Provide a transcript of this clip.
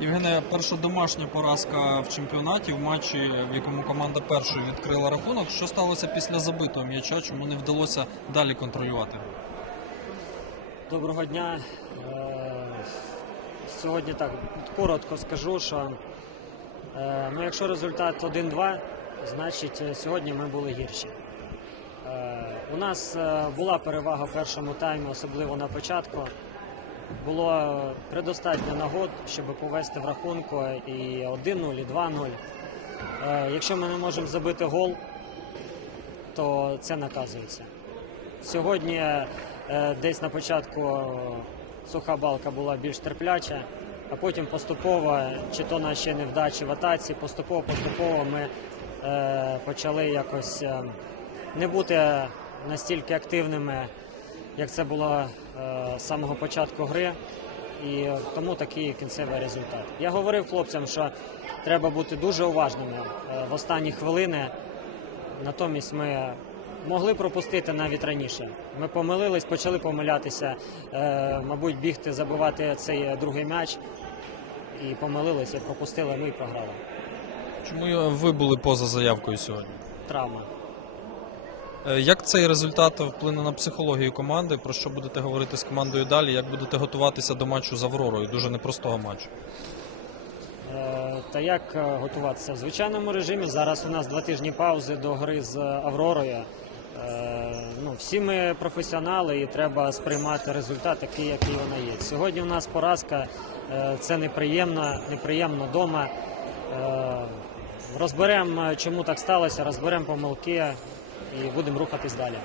Євгене, перша домашня поразка в чемпіонаті в матчі, в якому команда першою відкрила рахунок. Що сталося після забитого м'яча? Чому не вдалося далі контролювати? Доброго дня. Е, сьогодні так коротко скажу, що е, ну, якщо результат 1-2, значить е, сьогодні ми були гірші. У нас е, була перевага в першому таймі, особливо на початку. Було предостатньо нагод, щоб повести в рахунку і 1-0, і 2-0. Е, Якщо ми не можемо забити гол, то це наказується. Сьогодні е, десь на початку суха балка була більш терпляча, а потім поступово, чи то наші невдачі в атаці, поступово-поступово ми почали якось не бути настільки активними, як це було е, з самого початку гри. І тому такий кінцевий результат. Я говорив хлопцям, що треба бути дуже уважними е, в останні хвилини. Натомість ми могли пропустити навіть раніше. Ми помилились, почали помилятися, е, мабуть, бігти, забивати цей другий м'яч. І помилились, і пропустили, ну і програли. Чому ви були поза заявкою сьогодні? Травма. Е, Як цей результат вплине на психологію команди? Про що будете говорити з командою далі? Як будете готуватися до матчу з Авророю? Дуже непростого матчу. Е, Та як е, готуватися? В звичайному режимі зараз у нас два тижні паузи до гри з Авророю. Ну, всі ми професіонали і треба сприймати результат такий, який вона є. Сьогодні у нас поразка, це неприємно, неприємно вдома. Розберемо, чому так сталося, розберемо помилки і будемо рухатись далі.